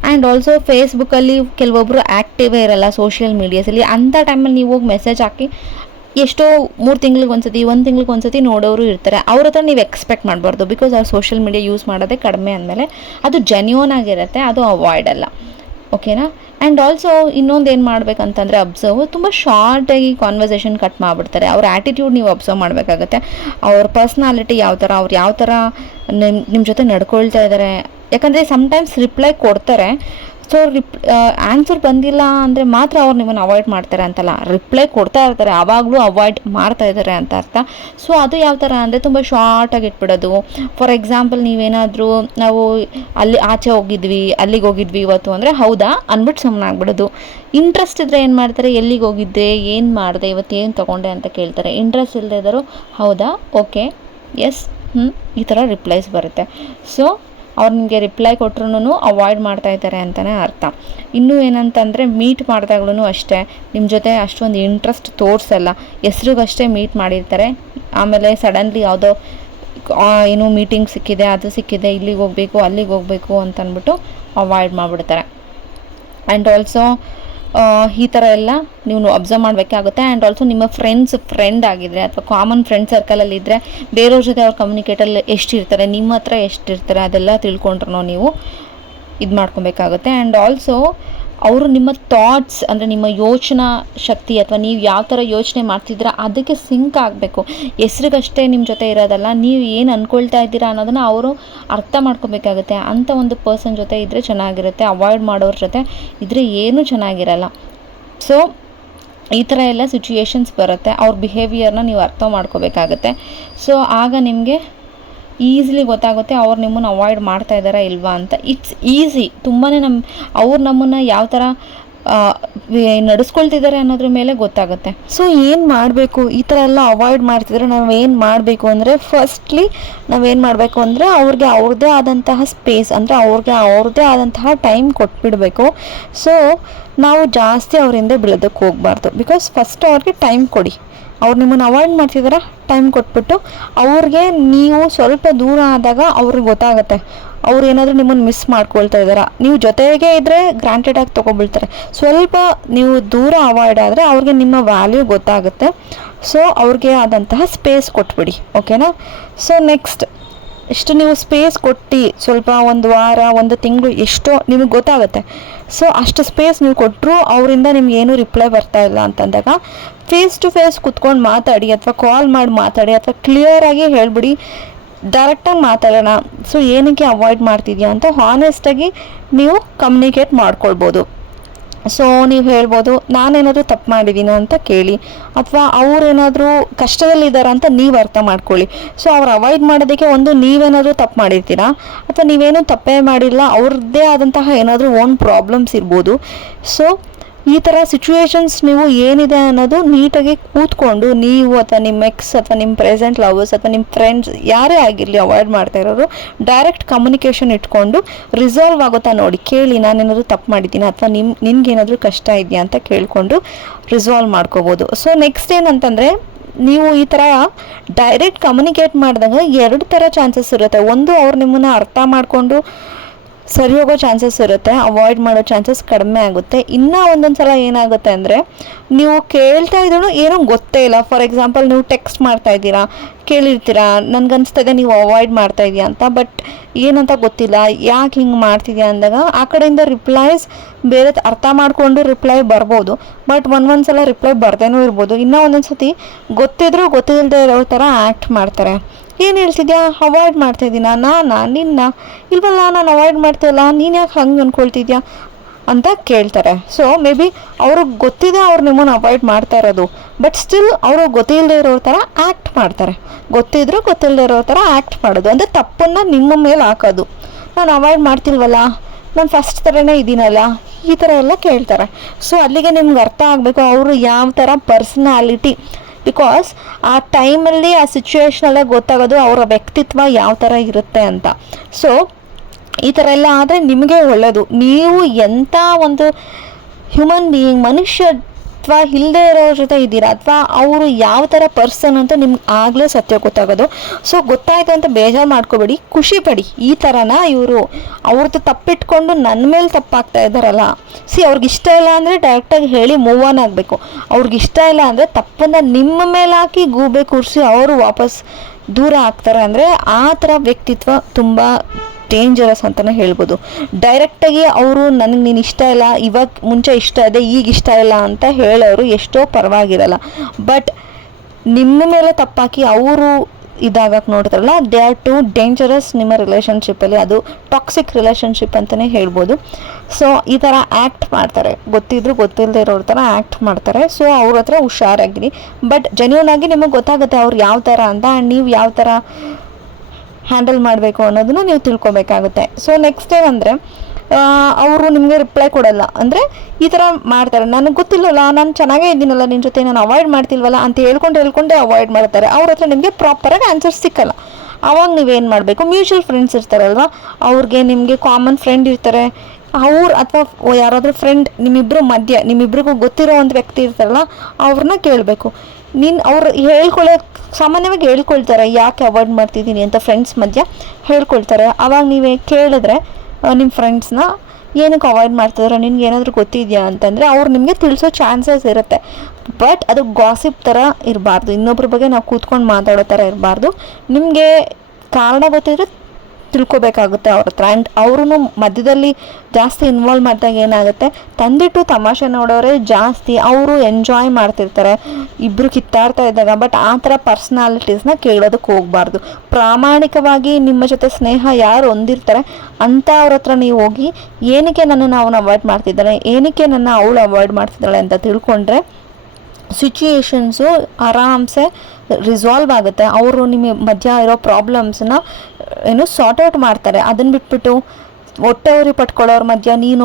ಆ್ಯಂಡ್ ಆಲ್ಸೋ ಫೇಸ್ಬುಕ್ಕಲ್ಲಿ ಕೆಲವೊಬ್ಬರು ಆ್ಯಕ್ಟಿವೇ ಇರಲ್ಲ ಸೋಷಿಯಲ್ ಮೀಡಿಯಾಸಲ್ಲಿ. ಅಂಥ ಟೈಮಲ್ಲಿ ನೀವು ಹೋಗಿ ಮೆಸೇಜ್ ಹಾಕಿ ಎಷ್ಟೋ 3 ತಿಂಗಳಿಗೆ ಒಂದ್ಸತಿ 1 ತಿಂಗಳಿಗೆ ಒಂದ್ಸತಿ ನೋಡೋರು ಇರ್ತಾರೆ. ಅವ್ರ ಹತ್ರ ನೀವು ಎಕ್ಸ್ಪೆಕ್ಟ್ ಮಾಡಬಾರ್ದು. ಬಿಕಾಸ್ ಅವ್ರು ಸೋಷಿಯಲ್ ಮೀಡಿಯಾ ಯೂಸ್ ಮಾಡೋದೇ ಕಡಿಮೆ ಅಂದಮೇಲೆ ಅದು ಜೆನ್ಯೂನ್ ಆಗಿರುತ್ತೆ, ಅದು ಅವಾಯ್ಡ್ ಅಲ್ಲ. ಓಕೆನಾ. ಆ್ಯಂಡ್ ಆಲ್ಸೋ ಇನ್ನೊಂದು ಏನು ಮಾಡಬೇಕಂತಂದರೆ ಅಬ್ಸರ್ವ್, ತುಂಬ ಶಾರ್ಟಾಗಿ ಕಾನ್ವರ್ಸೇಷನ್ ಕಟ್ ಮಾಡಿಬಿಡ್ತಾರೆ. ಅವ್ರ ಆ್ಯಟಿಟ್ಯೂಡ್ ನೀವು ಅಬ್ಸರ್ವ್ ಮಾಡಬೇಕಾಗತ್ತೆ. ಅವ್ರ ಪರ್ಸ್ನಾಲಿಟಿ ಯಾವ ಥರ, ಅವ್ರು ಯಾವ ಥರ ನಿಮ್ಮ ಜೊತೆ ನಡ್ಕೊಳ್ತಾ ಇದ್ದಾರೆ. ಯಾಕಂದರೆ ಸಮ್ಟೈಮ್ಸ್ ರಿಪ್ಲೈ ಕೊಡ್ತಾರೆ, ಸೊ ಆನ್ಸರ್ ಬಂದಿಲ್ಲ ಅಂದರೆ ಮಾತ್ರ ಅವ್ರು ನಿಮ್ಮನ್ನು ಅವಾಯ್ಡ್ ಮಾಡ್ತಾರೆ ಅಂತಲ್ಲ, ರಿಪ್ಲೈ ಕೊಡ್ತಾ ಇರ್ತಾರೆ, ಆವಾಗಲೂ ಅವಾಯ್ಡ್ ಮಾಡ್ತಾ ಇದ್ದಾರೆ ಅಂತ ಅರ್ಥ. ಸೊ ಅದು ಯಾವ ಥರ ಅಂದರೆ ತುಂಬ ಶಾರ್ಟಾಗಿ ಇಟ್ಬಿಡೋದು. ಫಾರ್ ಎಕ್ಸಾಂಪಲ್ ನೀವೇನಾದರೂ ನಾವು ಆಚೆ ಹೋಗಿದ್ವಿ, ಅಲ್ಲಿಗೆ ಹೋಗಿದ್ವಿ ಇವತ್ತು ಅಂದರೆ ಹೌದಾ ಅಂದ್ಬಿಟ್ಟು ಸುಮ್ಮನೆ ಆಗ್ಬಿಡೋದು. ಇಂಟ್ರೆಸ್ಟ್ ಇದ್ದರೆ ಏನು ಮಾಡ್ತಾರೆ, ಎಲ್ಲಿಗೆ ಹೋಗಿದ್ದೆ, ಏನು ಮಾಡಿದೆ, ಇವತ್ತು ಏನು ತೊಗೊಂಡೆ ಅಂತ ಕೇಳ್ತಾರೆ. ಇಂಟ್ರೆಸ್ಟ್ ಇಲ್ಲದೆ ಇದ್ದರು ಹೌದಾ, ಓಕೆ, ಎಸ್, ಈ ಥರ ರಿಪ್ಲೈಸ್ ಬರುತ್ತೆ. ಸೊ ಅವ್ರು ನಿಮಗೆ ರಿಪ್ಲೈ ಕೊಟ್ರೂ ಅವಾಯ್ಡ್ ಮಾಡ್ತಾ ಇದ್ದಾರೆ ಅಂತಲೇ ಅರ್ಥ. ಇನ್ನೂ ಏನಂತಂದರೆ ಮೀಟ್ ಮಾಡಿದಾಗ್ಲೂ ಅಷ್ಟೇ ನಿಮ್ಮ ಜೊತೆ ಅಷ್ಟೊಂದು ಇಂಟ್ರೆಸ್ಟ್ ತೋರಿಸಲ್ಲ. ಹೆಸ್ರಿಗಷ್ಟೇ ಮೀಟ್ ಮಾಡಿರ್ತಾರೆ, ಆಮೇಲೆ ಸಡನ್ಲಿ ಯಾವುದೋ ಏನೋ ಮೀಟಿಂಗ್ ಸಿಕ್ಕಿದೆ, ಅದು ಸಿಕ್ಕಿದೆ, ಇಲ್ಲಿಗೆ ಹೋಗಬೇಕು ಅಲ್ಲಿಗೆ ಹೋಗಬೇಕು ಅಂತಂದ್ಬಿಟ್ಟು ಅವಾಯ್ಡ್ ಮಾಡಿಬಿಡ್ತಾರೆ. ಆ್ಯಂಡ್ ಆಲ್ಸೋ ಈ ಥರ ಎಲ್ಲ ನೀವು ಅಬ್ಸರ್ವ್ ಮಾಡಬೇಕಾಗುತ್ತೆ. ಆ್ಯಂಡ್ ಆಲ್ಸೋ ನಿಮ್ಮ ಫ್ರೆಂಡ್ ಆಗಿದ್ದರೆ ಅಥವಾ ಕಾಮನ್ ಫ್ರೆಂಡ್ ಸರ್ಕಲಲ್ಲಿ ಇದ್ದರೆ ಬೇರೆಯವ್ರ ಜೊತೆ ಅವ್ರ ಕಮ್ಯುನಿಕೇಟಲ್ಲಿ ಎಷ್ಟಿರ್ತಾರೆ, ನಿಮ್ಮ ಹತ್ರ ಎಷ್ಟಿರ್ತಾರೆ ಅದೆಲ್ಲ ತಿಳ್ಕೊಂಡ್ರೂ ನೀವು ಇದು ಮಾಡ್ಕೊಬೇಕಾಗುತ್ತೆ. ಆ್ಯಂಡ್ ಆಲ್ಸೋ ಅವರು ನಿಮ್ಮ ಥಾಟ್ಸ್ ಅಂದರೆ ನಿಮ್ಮ ಯೋಚನಾ ಶಕ್ತಿ ಅಥವಾ ನೀವು ಯಾವ ಥರ ಯೋಚನೆ ಮಾಡ್ತಿದ್ದೀರ ಅದಕ್ಕೆ ಸಿಂಕ್ ಆಗಬೇಕು. ಹೆಸ್ರಿಗಷ್ಟೇ ನಿಮ್ಮ ಜೊತೆ ಇರೋದಲ್ಲ, ನೀವು ಏನು ಅಂದ್ಕೊಳ್ತಾ ಇದ್ದೀರಾ ಅನ್ನೋದನ್ನು ಅವರು ಅರ್ಥ ಮಾಡ್ಕೋಬೇಕಾಗುತ್ತೆ. ಅಂಥ ಒಂದು ಪರ್ಸನ್ ಜೊತೆ ಇದ್ದರೆ ಚೆನ್ನಾಗಿರುತ್ತೆ. ಅವಾಯ್ಡ್ ಮಾಡೋರ ಜೊತೆ ಇದ್ದರೆ ಏನೂ ಚೆನ್ನಾಗಿರಲ್ಲ. ಸೊ ಈ ಥರ ಎಲ್ಲ ಸಿಚುಯೇಷನ್ಸ್ ಬರುತ್ತೆ. ಅವ್ರ ಬಿಹೇವಿಯರ್ನ ನೀವು ಅರ್ಥ ಮಾಡ್ಕೋಬೇಕಾಗತ್ತೆ. ಸೊ ಆಗ ನಿಮಗೆ ಈಸಿಲಿ ಗೊತ್ತಾಗುತ್ತೆ ಅವ್ರು ನಿಮ್ಮನ್ನು ಅವಾಯ್ಡ್ ಮಾಡ್ತಾ ಇದ್ದಾರಾ ಇಲ್ವಾ ಅಂತ. ಇಟ್ಸ್ ಈಸಿ, ತುಂಬಾ ಅವ್ರು ನಮ್ಮನ್ನು ಯಾವ ಥರ ನಡೆಸ್ಕೊಳ್ತಿದ್ದಾರೆ ಅನ್ನೋದ್ರ ಮೇಲೆ ಗೊತ್ತಾಗುತ್ತೆ. ಸೊ ಏನು ಮಾಡಬೇಕು, ಈ ಥರ ಎಲ್ಲ ಅವಾಯ್ಡ್ ಮಾಡ್ತಿದ್ರೆ ನಾವೇನು ಮಾಡಬೇಕು ಅಂದರೆ, ಫಸ್ಟ್ಲಿ ನಾವೇನು ಮಾಡಬೇಕು ಅಂದರೆ ಅವ್ರಿಗೆ ಅವ್ರದ್ದೇ ಆದಂತಹ ಸ್ಪೇಸ್ ಅಂದರೆ ಅವ್ರದ್ದೇ ಆದಂತಹ ಟೈಮ್ ಕೊಟ್ಬಿಡಬೇಕು. ಸೊ ನಾವು ಜಾಸ್ತಿ ಅವರಿಂದ ಬೀಳೋದಕ್ಕೆ ಹೋಗಬಾರ್ದು. ಬಿಕಾಸ್ ಫಸ್ಟ್ ಅವ್ರಿಗೆ ಟೈಮ್ ಕೊಡಿ. ಅವ್ರು ನಿಮ್ಮನ್ನು ಅವಾಯ್ಡ್ ಮಾಡ್ತಿದಾರ, ಟೈಮ್ ಕೊಟ್ಬಿಟ್ಟು ಅವ್ರಿಗೆ ನೀವು ಸ್ವಲ್ಪ ದೂರ ಆದಾಗ ಅವ್ರಿಗೆ ಗೊತ್ತಾಗುತ್ತೆ ಅವ್ರು ಏನಾದರೂ ನಿಮ್ಮನ್ನು ಮಿಸ್ ಮಾಡ್ಕೊಳ್ತಾ ಇದ್ದಾರಾ. ನೀವು ಜೊತೆಗೆ ಇದ್ದರೆ ಗ್ರಾಂಟೆಡಾಗಿ ತೊಗೊಬಿಡ್ತಾರೆ. ಸ್ವಲ್ಪ ನೀವು ದೂರ ಅವಾಯ್ಡ್ ಆದರೆ ಅವ್ರಿಗೆ ನಿಮ್ಮ ವ್ಯಾಲ್ಯೂ ಗೊತ್ತಾಗುತ್ತೆ. ಸೊ ಅವ್ರಿಗೆ ಆದಂತಹ ಸ್ಪೇಸ್ ಕೊಟ್ಬಿಡಿ. ಓಕೆನಾ. ಸೊ ನೆಕ್ಸ್ಟ್ ಇಷ್ಟು ನೀವು ಸ್ಪೇಸ್ ಕೊಟ್ಟು ಸ್ವಲ್ಪ 1 ವಾರ 1 ತಿಂಗಳು ಎಷ್ಟೋ ನಿಮಗೆ ಗೊತ್ತಾಗುತ್ತೆ. ಸೊ ಅಷ್ಟು ಸ್ಪೇಸ್ ನೀವು ಕೊಟ್ಟರು ಅವರಿಂದ ನಿಮ್ಗೆ ಏನೂ ರಿಪ್ಲೈ ಬರ್ತಾ ಇಲ್ಲ ಅಂತಂದಾಗ ಫೇಸ್ ಟು ಫೇಸ್ ಕುತ್ಕೊಂಡು ಮಾತಾಡಿ ಅಥವಾ ಕಾಲ್ ಮಾಡಿ ಮಾತಾಡಿ ಅಥವಾ ಕ್ಲಿಯರಾಗಿ ಹೇಳ್ಬಿಡಿ, ಡೈರೆಕ್ಟಾಗಿ ಮಾತಾಡೋಣ. ಸೊ ಏನಕ್ಕೆ ಅವಾಯ್ಡ್ ಮಾಡ್ತಿದ್ಯಾ ಅಂತ ಹಾನೆಸ್ಟಾಗಿ ನೀವು ಕಮ್ಯುನಿಕೇಟ್ ಮಾಡ್ಕೊಳ್ಬೋದು. ಸೊ ನೀವು ಹೇಳ್ಬೋದು ನಾನೇನಾದರೂ ತಪ್ಪು ಮಾಡಿದ್ದೀನ ಅಂತ ಕೇಳಿ, ಅಥವಾ ಅವ್ರೇನಾದರೂ ಕಷ್ಟದಲ್ಲಿದ್ದಾರ ಅಂತ ನೀವು ಅರ್ಥ ಮಾಡ್ಕೊಳ್ಳಿ. ಸೊ ಅವ್ರು ಅವಾಯ್ಡ್ ಮಾಡೋದಕ್ಕೆ ಒಂದು ನೀವೇನಾದರೂ ತಪ್ಪು ಮಾಡಿರ್ತೀರಾ ಅಥವಾ ನೀವೇನೂ ತಪ್ಪೇ ಮಾಡಿಲ್ಲ, ಅವ್ರದ್ದೇ ಆದಂತಹ ಏನಾದರೂ ಓನ್ ಪ್ರಾಬ್ಲಮ್ಸ್ ಇರ್ಬೋದು. ಸೊ ಈ ಥರ ಸಿಚುವೇಶನ್ಸ್ ನೀವು ಏನಿದೆ ಅನ್ನೋದು ನೀಟಾಗಿ ಕೂತ್ಕೊಂಡು ನೀವು ಅಥವಾ ನಿಮ್ಮ ಎಕ್ಸ್ ಅಥವಾ ನಿಮ್ಮ ಪ್ರೆಸೆಂಟ್ ಲವರ್ಸ್ ಅಥವಾ ನಿಮ್ಮ ಫ್ರೆಂಡ್ಸ್ ಯಾರೇ ಆಗಿರಲಿ ಅವಾಯ್ಡ್ ಮಾಡ್ತಾ ಇರೋರು ಡೈರೆಕ್ಟ್ ಕಮ್ಯುನಿಕೇಷನ್ ಇಟ್ಕೊಂಡು ರಿಸಾಲ್ವ್ ಆಗುತ್ತಾ ನೋಡಿ ಕೇಳಿ, ನಾನೇನಾದರೂ ತಪ್ಪು ಮಾಡಿದ್ದೀನಿ ಅಥವಾ ನಿನ್ಗೇನಾದರೂ ಕಷ್ಟ ಇದೆಯಾ ಅಂತ ಕೇಳಿಕೊಂಡು ರಿಸಾಲ್ವ್ ಮಾಡ್ಕೋಬೋದು. ಸೊ ನೆಕ್ಸ್ಟ್ ಏನಂತಂದರೆ, ನೀವು ಈ ಥರ ಡೈರೆಕ್ಟ್ ಕಮ್ಯುನಿಕೇಟ್ ಮಾಡಿದಾಗ 2 ಥರ ಚಾನ್ಸಸ್ ಇರುತ್ತೆ. ಒಂದು, ಅವ್ರು ನಿಮ್ಮನ್ನು ಅರ್ಥ ಮಾಡಿಕೊಂಡು ಸರಿ ಹೋಗೋ ಚಾನ್ಸಸ್ ಇರುತ್ತೆ, ಅವಾಯ್ಡ್ ಮಾಡೋ ಚಾನ್ಸಸ್ ಕಡಿಮೆ ಆಗುತ್ತೆ. ಇನ್ನೂ ಒಂದೊಂದು ಸಲ ಏನಾಗುತ್ತೆ ಅಂದರೆ, ನೀವು ಕೇಳ್ತಾ ಇದ್ರೂ ಏನೋ ಗೊತ್ತೇ ಇಲ್ಲ. ಫಾರ್ ಎಕ್ಸಾಂಪಲ್ ನೀವು ಟೆಕ್ಸ್ಟ್ ಮಾಡ್ತಾ ಇದ್ದೀರಾ, ಕೇಳಿರ್ತೀರಾ, ನನಗನ್ನಿಸ್ತದೆ ನೀವು ಅವಾಯ್ಡ್ ಮಾಡ್ತಾ ಇದೆಯಾ ಅಂತ, ಬಟ್ ಏನಂತ ಗೊತ್ತಿಲ್ಲ, ಯಾಕೆ ಹಿಂಗೆ ಮಾಡ್ತಿದ್ಯಾ ಅಂದಾಗ ಆ ಕಡೆಯಿಂದ ರಿಪ್ಲೈಸ್ ಬೇರೆ ಅರ್ಥ ಮಾಡಿಕೊಂಡು ರಿಪ್ಲೈ ಬರ್ಬೋದು, ಬಟ್ ಒಂದೊಂದು ಸಲ ರಿಪ್ಲೈ ಬರ್ದೇನೂ ಇರ್ಬೋದು. ಇನ್ನೂ ಒಂದೊಂದು ಸತಿ ಗೊತ್ತಿದ್ರೂ ಗೊತ್ತಿಲ್ಲದೆ ಇರೋ ಥರ ಆ್ಯಕ್ಟ್ ಮಾಡ್ತಾರೆ. ಏನು ಹೇಳ್ತಿದ್ಯಾ, ಅವಾಯ್ಡ್ ಮಾಡ್ತಾಯಿದ್ದೀನ ನಿನ್ನ ಇಲ್ವಲ್ಲ, ನಾನು ಅವಾಯ್ಡ್ ಮಾಡ್ತಾಯಿಲ್ಲ, ನೀನು ಯಾಕೆ ಹಂಗೆ ಅಂದ್ಕೊಳ್ತಿದ್ಯಾ ಅಂತ ಕೇಳ್ತಾರೆ. ಸೊ ಮೇ ಬಿ ಅವ್ರಿಗೆ ಗೊತ್ತಿದೆ ಅವ್ರು ನಿಮ್ಮನ್ನು ಅವಾಯ್ಡ್ ಮಾಡ್ತಾ ಇರೋದು, ಬಟ್ ಸ್ಟಿಲ್ ಅವರು ಗೊತ್ತಿಲ್ಲದೆ ಇರೋ ಥರ ಆ್ಯಕ್ಟ್ ಮಾಡ್ತಾರೆ. ಗೊತ್ತಿದ್ರೂ ಗೊತ್ತಿಲ್ಲದೆ ಇರೋ ಥರ ಆ್ಯಕ್ಟ್ ಮಾಡೋದು ಅಂದರೆ ತಪ್ಪನ್ನು ನಿಮ್ಮ ಮೇಲೆ ಹಾಕೋದು. ನಾನು ಅವಾಯ್ಡ್ ಮಾಡ್ತಿಲ್ವಲ್ಲ, ನಾನು ಫಸ್ಟ್ ಥರನೇ ಇದ್ದೀನಲ್ಲ, ಈ ಥರ ಎಲ್ಲ ಕೇಳ್ತಾರೆ. ಸೊ ಅಲ್ಲಿಗೆ ನಿಮ್ಗೆ ಅರ್ಥ ಆಗಬೇಕು ಅವರು ಯಾವ ಥರ ಪರ್ಸನಾಲಿಟಿ. ಬಿಕಾಸ್ ಆ ಟೈಮಲ್ಲಿ ಆ ಸಿಚುವೇಶನಲ್ಲೇ ಗೊತ್ತಾಗೋದು ಅವರ ವ್ಯಕ್ತಿತ್ವ ಯಾವ ಥರ ಇರುತ್ತೆ ಅಂತ. ಸೊ ಈ ಥರ ಎಲ್ಲ ಆದರೆ ನಿಮಗೆ ಒಳ್ಳೆಯದು. ನೀವು ಎಂಥ ಒಂದು ಹ್ಯೂಮನ್ ಬೀಯಿಂಗ್ ಮನುಷ್ಯ ಅಥವಾ ಇಲ್ಲದೆ ಇರೋರ ಜೊತೆ ಇದ್ದೀರಾ, ಅಥವಾ ಅವರು ಯಾವ ಥರ ಪರ್ಸನ್ ಅಂತ ನಿಮ್ಗೆ ಆಗಲೇ ಸತ್ಯ ಗೊತ್ತಾಗೋದು. ಸೊ ಗೊತ್ತಾಯ್ತು ಅಂತ ಬೇಜಾರು ಮಾಡ್ಕೋಬೇಡಿ, ಖುಷಿ ಪಡಿ. ಈ ಥರನ ಇವರು ಅವ್ರದ್ದು ತಪ್ಪಿಟ್ಕೊಂಡು ನನ್ನ ಮೇಲೆ ತಪ್ಪಾಗ್ತಾ ಇದ್ದಾರಲ್ಲ. ಅವ್ರಿಗೆ ಇಷ್ಟ ಇಲ್ಲ ಅಂದರೆ ಡೈರೆಕ್ಟಾಗಿ ಹೇಳಿ ಮೂವ್ ಆನ್ ಆಗಬೇಕು. ಅವ್ರಿಗೆ ಇಷ್ಟ ಇಲ್ಲ ಅಂದರೆ ತಪ್ಪನ್ನು ನಿಮ್ಮ ಮೇಲೆ ಹಾಕಿ ಗೂಬೆ ಕೂರಿಸಿ ಅವರು ವಾಪಸ್ ದೂರ ಆಗ್ತಾರೆ. ಅಂದರೆ ಆ ಥರ ವ್ಯಕ್ತಿತ್ವ ತುಂಬ ಡೇಂಜರಸ್ ಅಂತಲೇ ಹೇಳ್ಬೋದು. ಡೈರೆಕ್ಟಾಗಿ ಅವರು ನನಗೆ ನೀನು ಇಷ್ಟ ಇಲ್ಲ, ಇವಾಗ ಮುಂಚೆ ಇಷ್ಟ ಇದೆ ಈಗ ಇಷ್ಟ ಇಲ್ಲ ಅಂತ ಹೇಳೋರು ಎಷ್ಟೋ ಪರವಾಗಿರಲ್ಲ. ಬಟ್ ನಿಮ್ಮ ಮೇಲೆ ತಪ್ಪಾಕಿ ಅವರು ಇದಾಗಕ್ಕೆ ನೋಡ್ತಾರಲ್ಲ, ದೇ ಆರ್ ಟು ಡೇಂಜರಸ್ ನಿಮ್ಮ ರಿಲೇಷನ್ಶಿಪ್ಪಲ್ಲಿ. ಅದು ಟಾಕ್ಸಿಕ್ ರಿಲೇಷನ್ಶಿಪ್ ಅಂತಲೇ ಹೇಳ್ಬೋದು. ಸೊ ಈ ಥರ ಆ್ಯಕ್ಟ್ ಮಾಡ್ತಾರೆ, ಗೊತ್ತಿದ್ರು ಗೊತ್ತಿಲ್ಲದೆ ಇರೋರ ಥರ ಆ್ಯಕ್ಟ್ ಮಾಡ್ತಾರೆ. ಸೊ ಅವ್ರ ಹತ್ರ ಹುಷಾರಾಗಿರಿ. ಬಟ್ ಜೆನ್ಯೂನ್ ಆಗಿ ನಿಮಗೆ ಗೊತ್ತಾಗುತ್ತೆ ಅವ್ರು ಯಾವ ಥರ ಅಂತ, ಆ್ಯಂಡ್ ನೀವು ಯಾವ ಥರ ಹ್ಯಾಂಡಲ್ ಮಾಡಬೇಕು ಅನ್ನೋದನ್ನು ನೀವು ತಿಳ್ಕೊಬೇಕಾಗುತ್ತೆ. ಸೊ ನೆಕ್ಸ್ಟ್ ಏನಂದರೆ, ಅವರು ನಿಮಗೆ ರಿಪ್ಲೈ ಕೊಡಲ್ಲ. ಅಂದರೆ ಈ ಥರ ಮಾಡ್ತಾರೆ, ನನಗೆ ಗೊತ್ತಿಲ್ಲಲ್ಲ, ನಾನು ಚೆನ್ನಾಗೇ ಇದ್ದೀನಲ್ಲ ನಿನ್ನ ಜೊತೆ, ನಾನು ಅವಾಯ್ಡ್ ಮಾಡ್ತಿಲ್ವಲ್ಲ ಅಂತ ಹೇಳ್ಕೊಂಡೇ ಅವಾಯ್ಡ್ ಮಾಡ್ತಾರೆ. ಅವ್ರ ಹತ್ರ ನಿಮಗೆ ಪ್ರಾಪರಾಗಿ ಆನ್ಸರ್ ಸಿಕ್ಕಲ್ಲ. ಆವಾಗ ನೀವೇನು ಮಾಡಬೇಕು, ಮ್ಯೂಚುವಲ್ ಫ್ರೆಂಡ್ಸ್ ಇರ್ತಾರಲ್ವ, ಅವ್ರಿಗೆ ನಿಮಗೆ ಕಾಮನ್ ಫ್ರೆಂಡ್ ಇರ್ತಾರೆ, ಅವ್ರು ಅಥವಾ ಯಾರಾದರೂ ಫ್ರೆಂಡ್ ನಿಮ್ಮಿಬ್ಬರಿಗೂ ಗೊತ್ತಿರೋ ಒಂದು ವ್ಯಕ್ತಿ ಇರ್ತಾರಲ್ಲ, ಅವ್ರನ್ನ ಕೇಳಬೇಕು. ಅವ್ರು ಸಾಮಾನ್ಯವಾಗಿ ಹೇಳ್ಕೊಳ್ತಾರೆ ಯಾಕೆ ಅವಾಯ್ಡ್ ಮಾಡ್ತಿದ್ದೀನಿ ಅಂತ, ಫ್ರೆಂಡ್ಸ್ ಮಧ್ಯೆ ಹೇಳ್ಕೊಳ್ತಾರೆ. ಆವಾಗ ನೀವೇ ಕೇಳಿದ್ರೆ ನಿಮ್ಮ ಫ್ರೆಂಡ್ಸ್ನ ಏನಕ್ಕೆ ಅವಾಯ್ಡ್ ಮಾಡ್ತಿದ್ರೆ, ನಿನ್ಗೆ ಏನಾದರೂ ಗೊತ್ತಿದೆಯಾ ಅಂತಂದರೆ ಅವ್ರು ನಿಮಗೆ ತಿಳಿಸೋ ಚಾನ್ಸಸ್ ಇರುತ್ತೆ. ಬಟ್ ಅದು ಗಾಸಿಪ್ ಥರ ಇರಬಾರ್ದು, ಇನ್ನೊಬ್ರ ಬಗ್ಗೆ ನಾವು ಕೂತ್ಕೊಂಡು ಮಾತಾಡೋ ಥರ ಇರಬಾರ್ದು. ನಿಮಗೆ ಕಾರಣ ಗೊತ್ತಿದ್ರೆ ತಿಳ್ಕೊಬೇಕಾಗುತ್ತೆ ಅವ್ರ ಹತ್ರ. ಆ್ಯಂಡ್ ಅವ್ರೂ ಮಧ್ಯದಲ್ಲಿ ಜಾಸ್ತಿ ಇನ್ವಾಲ್ವ್ ಮಾಡಿದಾಗ ಏನಾಗುತ್ತೆ, ತಂದಿಟ್ಟು ತಮಾಷೆ ನೋಡೋರೆ ಜಾಸ್ತಿ, ಅವರು ಎಂಜಾಯ್ ಮಾಡ್ತಿರ್ತಾರೆ ಇಬ್ಬರು ಕಿತ್ತಾಡ್ತಾ ಇದ್ದಾಗ. ಬಟ್ ಆ ಥರ ಪರ್ಸ್ನಾಲಿಟೀಸ್ನ ಕೇಳೋದಕ್ಕೆ ಹೋಗಬಾರ್ದು. ಪ್ರಾಮಾಣಿಕವಾಗಿ ನಿಮ್ಮ ಜೊತೆ ಸ್ನೇಹ ಯಾರು ಹೊಂದಿರ್ತಾರೆ ಅಂಥವ್ರ ಹತ್ರ ನೀವು ಹೋಗಿ, ಏನಕ್ಕೆ ನನ್ನನ್ನು ಅವನು ಅವಾಯ್ಡ್ ಮಾಡ್ತಿದ್ದಾನೆ, ಏನಕ್ಕೆ ನನ್ನ ಅವಳು ಅವಾಯ್ಡ್ ಮಾಡ್ತಿದ್ದಾಳೆ ಅಂತ ತಿಳ್ಕೊಂಡ್ರೆ ಸಿಚುಯೇಷನ್ಸು ಆರಾಮ್ಸೆ ರಿಸಾಲ್ವ್ ಆಗುತ್ತೆ. ಅವರು ನಿಮ್ಮ ಮಧ್ಯ ಇರೋ ಪ್ರಾಬ್ಲಮ್ಸನ್ನ ಸಾರ್ಟ್ ಔಟ್ ಮಾಡ್ತಾರೆ. ಅದನ್ನು ಬಿಟ್ಬಿಟ್ಟು ಹೊಟ್ಟೆವ್ರಿ ಪಟ್ಕೊಳ್ಳೋರ ಮಧ್ಯ ನೀವು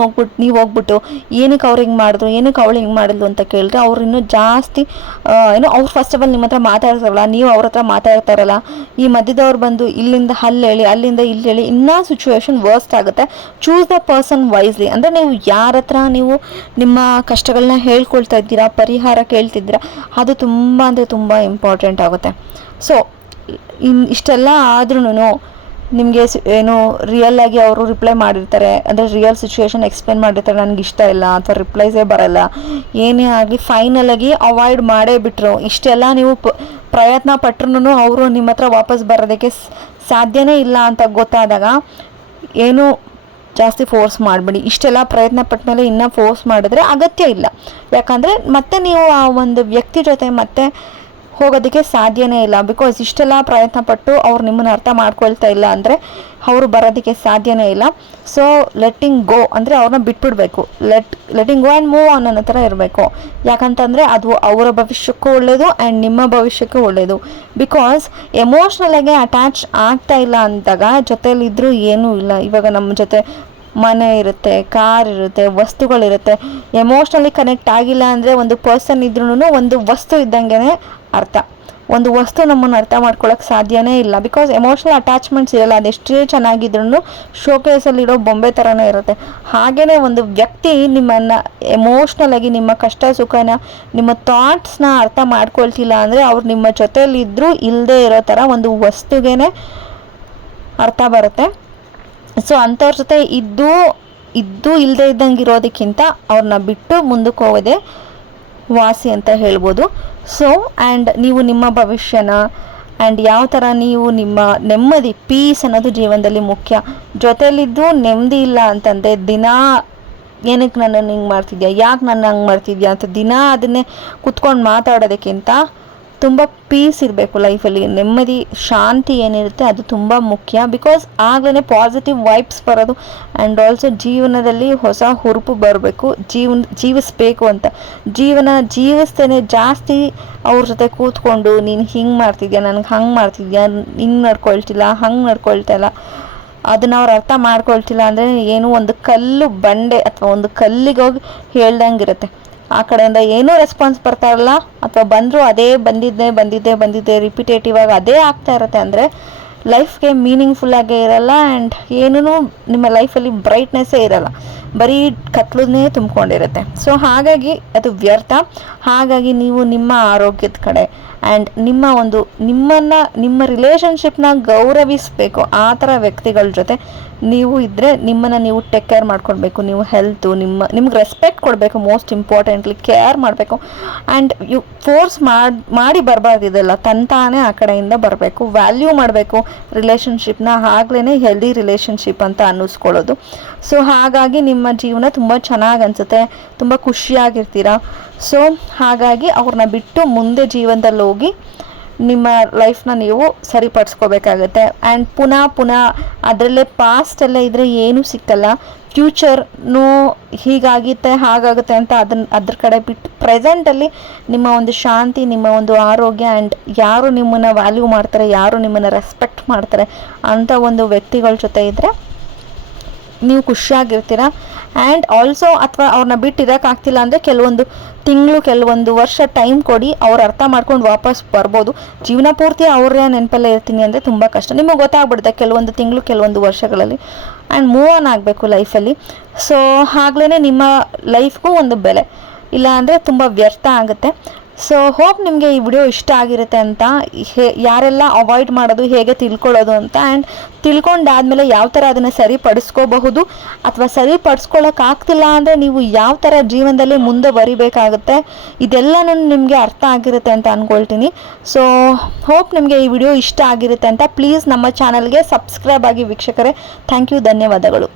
ಹೋಗ್ಬಿಟ್ಟು ಏನಕ್ಕೆ ಅವ್ರು ಹಿಂಗೆ ಮಾಡಿದ್ರು, ಏನಕ್ಕೆ ಅವಳು ಹಿಂಗೆ ಮಾಡಿದ್ಲು ಅಂತ ಕೇಳಿದ್ರೆ ಅವ್ರು ಇನ್ನೂ ಜಾಸ್ತಿ ಅವ್ರು ಫಸ್ಟ್ ಆಫ್ ಆಲ್ ನಿಮ್ಮ ಹತ್ರ ಮಾತಾಡ್ತಾರಲ್ಲ, ನೀವು ಅವ್ರ ಹತ್ರ ಮಾತಾಡ್ತಾರಲ್ಲ, ಈ ಮಧ್ಯದವ್ರು ಬಂದು ಇಲ್ಲಿಂದ ಹೇಳಿ ಅಲ್ಲಿಂದ ಇಲ್ಲಿ ಹೇಳಿ ಇನ್ನೂ ಸಿಚುವೇಶನ್ ವರ್ಸ್ಟ್ ಆಗುತ್ತೆ. Choose the person wisely. ಅಂದರೆ ನೀವು ಯಾರ ಹತ್ರ ನೀವು ನಿಮ್ಮ ಕಷ್ಟಗಳನ್ನ ಹೇಳ್ಕೊಳ್ತಾ ಇದ್ದೀರಾ, ಪರಿಹಾರ ಕೇಳ್ತಿದ್ದೀರಾ, ಅದು ತುಂಬ ಅಂದರೆ ತುಂಬ ಇಂಪಾರ್ಟೆಂಟ್ ಆಗುತ್ತೆ. ಸೊ ಇಷ್ಟೆಲ್ಲ ಆದ್ರೂ ನಿಮಗೆ ರಿಯಲ್ಲಾಗಿ ಅವರು ರಿಪ್ಲೈ ಮಾಡಿರ್ತಾರೆ, ಅಂದರೆ ರಿಯಲ್ ಸಿಚುವೇಶನ್ ಎಕ್ಸ್ಪ್ಲೇನ್ ಮಾಡಿರ್ತಾರೆ, ನನಗೆ ಇಷ್ಟ ಇಲ್ಲ ಅಥವಾ ರಿಪ್ಲೈಸೇ ಬರಲ್ಲ, ಏನೇ ಆಗಲಿ ಫೈನಲಾಗಿ ಅವಾಯ್ಡ್ ಮಾಡೇ ಬಿಟ್ಟರು. ಇಷ್ಟೆಲ್ಲ ನೀವು ಪ್ರಯತ್ನ ಪಟ್ರು ಅವರು ನಿಮ್ಮ ಹತ್ರ ವಾಪಸ್ ಬರೋದಕ್ಕೆ ಸಾಧ್ಯನೇ ಇಲ್ಲ ಅಂತ ಗೊತ್ತಾದಾಗ ಏನು ಜಾಸ್ತಿ ಫೋರ್ಸ್ ಮಾಡಬೇಡಿ. ಇಷ್ಟೆಲ್ಲ ಪ್ರಯತ್ನ ಪಟ್ಟ ಮೇಲೆ ಇನ್ನೂ ಫೋರ್ಸ್ ಮಾಡಿದ್ರೆ ಅಗತ್ಯ ಇಲ್ಲ. ಯಾಕಂದರೆ ಮತ್ತೆ ನೀವು ಆ ಒಂದು ವ್ಯಕ್ತಿ ಜೊತೆ ಮತ್ತೆ ಹೋಗೋದಕ್ಕೆ ಸಾಧ್ಯನೇ ಇಲ್ಲ. ಬಿಕಾಸ್ ಇಷ್ಟೆಲ್ಲ ಪ್ರಯತ್ನ ಪಟ್ಟು ಅವ್ರು ನಿಮ್ಮನ್ನು ಅರ್ಥ ಮಾಡ್ಕೊಳ್ತಾ ಇಲ್ಲ ಅಂದರೆ ಅವರು ಬರೋದಕ್ಕೆ ಸಾಧ್ಯನೇ ಇಲ್ಲ. ಸೊ ಲೆಟ್ಟಿಂಗ್ ಗೋ ಅಂದರೆ ಅವ್ರನ್ನ ಬಿಟ್ಬಿಡ್ಬೇಕು. Letting go and move on ಅನ್ನೋ ಥರ ಇರಬೇಕು. ಯಾಕಂತಂದರೆ ಅದು ಅವರ ಭವಿಷ್ಯಕ್ಕೂ ಒಳ್ಳೆಯದು ಆ್ಯಂಡ್ ನಿಮ್ಮ ಭವಿಷ್ಯಕ್ಕೂ ಒಳ್ಳೆಯದು. ಬಿಕಾಸ್ ಎಮೋಷ್ನಲಾಗಿ ಅಟ್ಯಾಚ್ ಆಗ್ತಾ ಇಲ್ಲ ಅಂದಾಗ ಜೊತೆಯಲ್ಲಿದ್ದರೂ ಏನೂ ಇಲ್ಲ. ಇವಾಗ ನಮ್ಮ ಜೊತೆ ಮನೆ ಇರುತ್ತೆ, ಕಾರ್ ಇರುತ್ತೆ, ವಸ್ತುಗಳಿರುತ್ತೆ. ಎಮೋಷ್ನಲಿ ಕನೆಕ್ಟ್ ಆಗಿಲ್ಲ ಅಂದರೆ ಒಂದು ಪರ್ಸನ್ ಇದ್ರೂ ಒಂದು ವಸ್ತು ಇದ್ದಂಗೆ ಅರ್ಥ. ಒಂದು ವಸ್ತು ನಮ್ಮನ್ನು ಅರ್ಥ ಮಾಡ್ಕೊಳ್ಳೋಕೆ ಸಾಧ್ಯನೇ ಇಲ್ಲ. ಬಿಕಾಸ್ ಎಮೋಷ್ನಲ್ ಅಟ್ಯಾಚ್ಮೆಂಟ್ಸ್ ಇರಲ್ಲ. ಅದೆಷ್ಟೇ ಚೆನ್ನಾಗಿದ್ರೂ ಶೋಕೇಸಲ್ಲಿರೋ ಬೊಂಬೆ ಥರನೇ ಇರುತ್ತೆ. ಹಾಗೆಯೇ ಒಂದು ವ್ಯಕ್ತಿ ನಿಮ್ಮನ್ನು ಎಮೋಷ್ನಲಾಗಿ ನಿಮ್ಮ ಕಷ್ಟ ಸುಖನ ನಿಮ್ಮ ಥಾಟ್ಸ್ನ ಅರ್ಥ ಮಾಡ್ಕೊಳ್ತಿಲ್ಲ ಅಂದರೆ ಅವ್ರು ನಿಮ್ಮ ಜೊತೆಯಲ್ಲಿದ್ದರೂ ಇಲ್ಲದೆ ಇರೋ ಥರ ಒಂದು ವಸ್ತುಗೇ ಅರ್ಥ ಬರುತ್ತೆ. ಸೊ ಅಂಥವ್ರ ಜೊತೆ ಇದ್ದು ಇಲ್ಲದೆ ಇದ್ದಂಗೆ ಇರೋದಕ್ಕಿಂತ ಅವ್ರನ್ನ ಬಿಟ್ಟು ಮುಂದಕ್ಕೆ ಹೋಗೋದೇ ವಾಸಿ ಅಂತ ಹೇಳ್ಬೋದು. ಸೊ ಆ್ಯಂಡ್ ನೀವು ನಿಮ್ಮ ಭವಿಷ್ಯನ ಆ್ಯಂಡ್ ಯಾವ ಥರ ನೀವು ನಿಮ್ಮ ನೆಮ್ಮದಿ ಪೀಸ್ ಅನ್ನೋದು ಜೀವನದಲ್ಲಿ ಮುಖ್ಯ. ಜೊತೆಯಲ್ಲಿದ್ದು ನೆಮ್ಮದಿ ಇಲ್ಲ ಅಂತಂದರೆ ದಿನಾ ಏನಕ್ಕೆ ನನ್ನನ್ನು ಹಿಂಗೆ ಮಾಡ್ತಿದ್ಯಾ, ಯಾಕೆ ನನ್ನ ಹಂಗೆ ಮಾಡ್ತಿದ್ಯಾ ಅಂತ ದಿನಾ ಅದನ್ನೇ ಕುತ್ಕೊಂಡು ಮಾತಾಡೋದಕ್ಕಿಂತ ತುಂಬ ಪೀಸ್ ಇರಬೇಕು ಲೈಫಲ್ಲಿ. ನೆಮ್ಮದಿ ಶಾಂತಿ ಏನಿರುತ್ತೆ ಅದು ತುಂಬ ಮುಖ್ಯ. ಬಿಕಾಸ್ ಆಗಲೇ ಪಾಸಿಟಿವ್ ವೈಬ್ಸ್ ಬರೋದು ಆ್ಯಂಡ್ ಆಲ್ಸೋ ಜೀವನದಲ್ಲಿ ಹೊಸ ಹುರುಪು ಬರಬೇಕು. ಜೀವಿಸ್ಬೇಕು ಅಂತ ಜೀವಿಸ್ತೇನೆ ಜಾಸ್ತಿ ಅವ್ರ ಜೊತೆ ಕೂತ್ಕೊಂಡು ನೀನು ಹಿಂಗೆ ಮಾಡ್ತಿದ್ಯಾ, ನನಗೆ ಹಂಗೆ ಮಾಡ್ತಿದ್ಯಾ, ಹಿಂಗೆ ನಡ್ಕೊಳ್ತಿಲ್ಲ, ಹಂಗೆ ನಡ್ಕೊಳ್ತಾ ಇಲ್ಲ, ಅದನ್ನು ಅವ್ರು ಅರ್ಥ ಮಾಡ್ಕೊಳ್ತಿಲ್ಲ ಅಂದರೆ ಏನೋ ಒಂದು ಕಲ್ಲು ಬಂಡೆ ಅಥವಾ ಒಂದು ಕಲ್ಲಿಗೆ ಹೋಗಿ ಹೇಳ್ದಂಗೆ ಇರುತ್ತೆ. ಆ ಕಡೆಯಿಂದ ಏನೂ ರೆಸ್ಪಾನ್ಸ್ ಬರ್ತಾ ಇರಲ್ಲ, ಅಥವಾ ಬಂದರೂ ಅದೇ ಬಂದಿದ್ದೆ ರಿಪಿಟೇಟಿವ್ ಆಗಿ ಅದೇ ಆಗ್ತಾ ಇರುತ್ತೆ. ಅಂದರೆ ಲೈಫ್ಗೆ ಮೀನಿಂಗ್ಫುಲ್ಲಾಗೇ ಇರಲ್ಲ ಆ್ಯಂಡ್ ಏನೂ ನಿಮ್ಮ ಲೈಫಲ್ಲಿ ಬ್ರೈಟ್ನೆಸ್ಸೇ ಇರಲ್ಲ, ಬರೀ ಕತ್ಲನ್ನೇ ತುಂಬಿಕೊಂಡಿರುತ್ತೆ. ಸೊ ಹಾಗಾಗಿ ಅದು ವ್ಯರ್ಥ. ಹಾಗಾಗಿ ನೀವು ನಿಮ್ಮ ಆರೋಗ್ಯದ ಕಡೆ ಆ್ಯಂಡ್ ನಿಮ್ಮ ರಿಲೇಷನ್ಶಿಪ್ನ ಗೌರವಿಸಬೇಕು. ಆ ಥರ ವ್ಯಕ್ತಿಗಳ ಜೊತೆ ನೀವು ಇದ್ದರೆ ನಿಮ್ಮನ್ನು ನೀವು ಟೇಕ್ ಕೇರ್ ಮಾಡ್ಕೊಳ್ಬೇಕು. ನೀವು ಹೆಲ್ತು ನಿಮ್ಗೆ ರೆಸ್ಪೆಕ್ಟ್ ಕೊಡಬೇಕು, ಮೋಸ್ಟ್ ಇಂಪಾರ್ಟೆಂಟ್ಲಿ ಕೇರ್ ಮಾಡಬೇಕು. ಆ್ಯಂಡ್ ಫೋರ್ಸ್ ಮಾಡಿ ಬರಬಾರ್ದು, ಇದೆಲ್ಲ ತಂತಾನೇ ಆ ಕಡೆಯಿಂದ ಬರಬೇಕು. ವ್ಯಾಲ್ಯೂ ಮಾಡಬೇಕು ರಿಲೇಷನ್ಶಿಪ್ನ, ಆಗ್ಲೇ ಹೆಲ್ದಿ ರಿಲೇಷನ್ಶಿಪ್ ಅಂತ ಅನ್ನಿಸ್ಕೊಳ್ಳೋದು. ಸೊ ಹಾಗಾಗಿ ನಿಮ್ಮ ಜೀವನ ತುಂಬ ಚೆನ್ನಾಗಿ ಅನಿಸುತ್ತೆ, ತುಂಬ ಖುಷಿಯಾಗಿರ್ತೀರ. ಸೊ ಹಾಗಾಗಿ ಅವ್ರನ್ನ ಬಿಟ್ಟು ಮುಂದೆ ಜೀವನದಲ್ಲಿ ಹೋಗಿ ನಿಮ್ಮ ಲೈಫ್ನ ನೀವು ಸರಿಪಡಿಸ್ಕೋಬೇಕಾಗತ್ತೆ. ಆ್ಯಂಡ್ ಪುನಃ ಅದರಲ್ಲೇ ಪಾಸ್ಟಲ್ಲೇ ಇದ್ದರೆ ಏನೂ ಸಿಕ್ಕಲ್ಲ. ಫ್ಯೂಚರ್ನೂ ಹೀಗಾಗುತ್ತೆ ಹಾಗಾಗುತ್ತೆ ಅಂತ ಅದ್ರ ಕಡೆ ಬಿಟ್ಟು ಪ್ರೆಸೆಂಟಲ್ಲಿ ನಿಮ್ಮ ಒಂದು ಶಾಂತಿ, ನಿಮ್ಮ ಒಂದು ಆರೋಗ್ಯ ಆ್ಯಂಡ್ ಯಾರು ನಿಮ್ಮನ್ನು ವ್ಯಾಲ್ಯೂ ಮಾಡ್ತಾರೆ, ಯಾರು ನಿಮ್ಮನ್ನು ರೆಸ್ಪೆಕ್ಟ್ ಮಾಡ್ತಾರೆ ಅಂಥ ಒಂದು ವ್ಯಕ್ತಿಗಳ ಜೊತೆ ಇದ್ದರೆ ನೀವು ಖುಷಿಯಾಗಿರ್ತೀರ. ಆ್ಯಂಡ್ ಆಲ್ಸೋ ಅಥವಾ ಅವ್ರನ್ನ ಬಿಟ್ಟಿರೋಕ್ಕಾಗ್ತಿಲ್ಲ ಅಂದರೆ ಕೆಲವೊಂದು ತಿಂಗಳು, ಕೆಲವೊಂದು ವರ್ಷ ಟೈಮ್ ಕೊಡಿ, ಅವ್ರು ಅರ್ಥ ಮಾಡ್ಕೊಂಡು ವಾಪಸ್ ಬರ್ಬೋದು. ಜೀವನ ಪೂರ್ತಿ ಅವ್ರ ನೆನಪಲ್ಲೇ ಇರ್ತೀನಿ ಅಂದರೆ ತುಂಬ ಕಷ್ಟ. ನಿಮಗೆ ಗೊತ್ತಾಗ್ಬಿಡುತ್ತೆ ಕೆಲವೊಂದು ತಿಂಗಳು, ಕೆಲವೊಂದು ವರ್ಷಗಳಲ್ಲಿ. ಆ್ಯಂಡ್ ಮೂವ್ ಆನ್ ಆಗಬೇಕು ಲೈಫಲ್ಲಿ. ಸೊ ಆಗ್ಲೇ ನಿಮ್ಮ ಲೈಫ್ಗೂ ಒಂದು ಬೆಲೆ, ಇಲ್ಲ ಅಂದರೆ ತುಂಬ ವ್ಯರ್ಥ ಆಗುತ್ತೆ. ಸೊ ಹೋಪ್ ನಿಮಗೆ ಈ ವಿಡಿಯೋ ಇಷ್ಟ ಆಗಿರುತ್ತೆ ಅಂತ, ಯಾರೆಲ್ಲ ಅವಾಯ್ಡ್ ಮಾಡೋದು, ಹೇಗೆ ತಿಳ್ಕೊಳ್ಳೋದು ಅಂತ, ಆ್ಯಂಡ್ ತಿಳ್ಕೊಂಡಾದ್ಮೇಲೆ ಯಾವ ಥರ ಅದನ್ನು ಸರಿಪಡಿಸ್ಕೋಬಹುದು ಅಥವಾ ಸರಿಪಡಿಸ್ಕೊಳ್ಳೋಕ್ಕಾಗ್ತಿಲ್ಲ ಅಂದರೆ ನೀವು ಯಾವ ಥರ ಜೀವನದಲ್ಲಿ ಮುಂದೆ ಬರಿಬೇಕಾಗುತ್ತೆ, ಇದೆಲ್ಲನೂ ನಿಮಗೆ ಅರ್ಥ ಆಗಿರುತ್ತೆ ಅಂತ ಅಂದ್ಕೊಳ್ತೀನಿ. ಸೊ ಹೋಪ್ ನಿಮಗೆ ಈ ವಿಡಿಯೋ ಇಷ್ಟ ಆಗಿರುತ್ತೆ ಅಂತ. ಪ್ಲೀಸ್ ನಮ್ಮ ಚಾನಲ್ಗೆ ಸಬ್ಸ್ಕ್ರೈಬ್ ಆಗಿ ವೀಕ್ಷಕರೇ. ಥ್ಯಾಂಕ್ ಯು, ಧನ್ಯವಾದಗಳು.